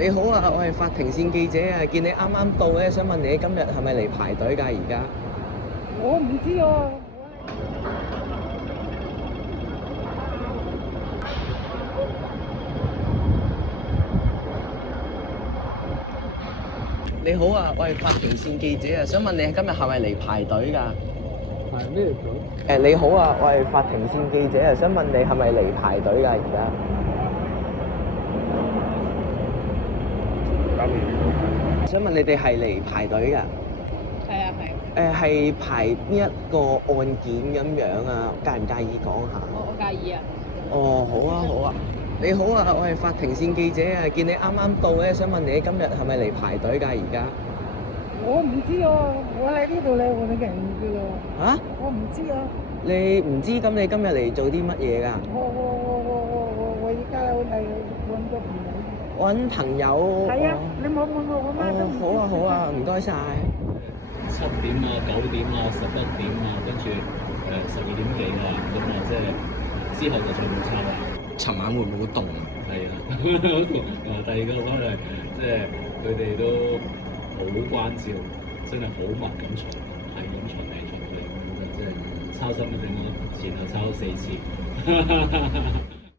你好啊，我係法庭線記者啊，見你啱啱到咧，想問你今日係咪嚟排隊㗎？而家我唔知啊，你好啊，我係法庭線記者啊，想問你今日係咪嚟排隊㗎？排咩隊？你好啊，我係法庭線記者啊，想問你係咪嚟排隊㗎？而家搞掂。想問你哋係嚟排隊㗎？係啊係。係排邊一個案件咁樣啊？介唔介意講下？我介意啊。哦，好啊，好啊。你好啊，我係法庭線記者啊，見你啱啱到咧，想問你今日係咪嚟排隊㗎？而家我唔知啊，我喺呢度咧換緊嘅咯。啊？我唔知啊。你唔知咁你今日嚟做啲乜嘢㗎？我而家嚟揾個朋友。揾朋友。係啊，哦你冇問我咩都唔知。好啊好啊，唔該晒。7點啊、9點啊、11點啊，跟住12點幾啊，咁啊，即係之後就再冇抄啦。尋晚會唔會好凍啊？係啊，好同第二個可能即係佢哋都好關照，真係好密咁巡，係咁巡嚟巡去，咁就即係抄身份證我前後抄4次。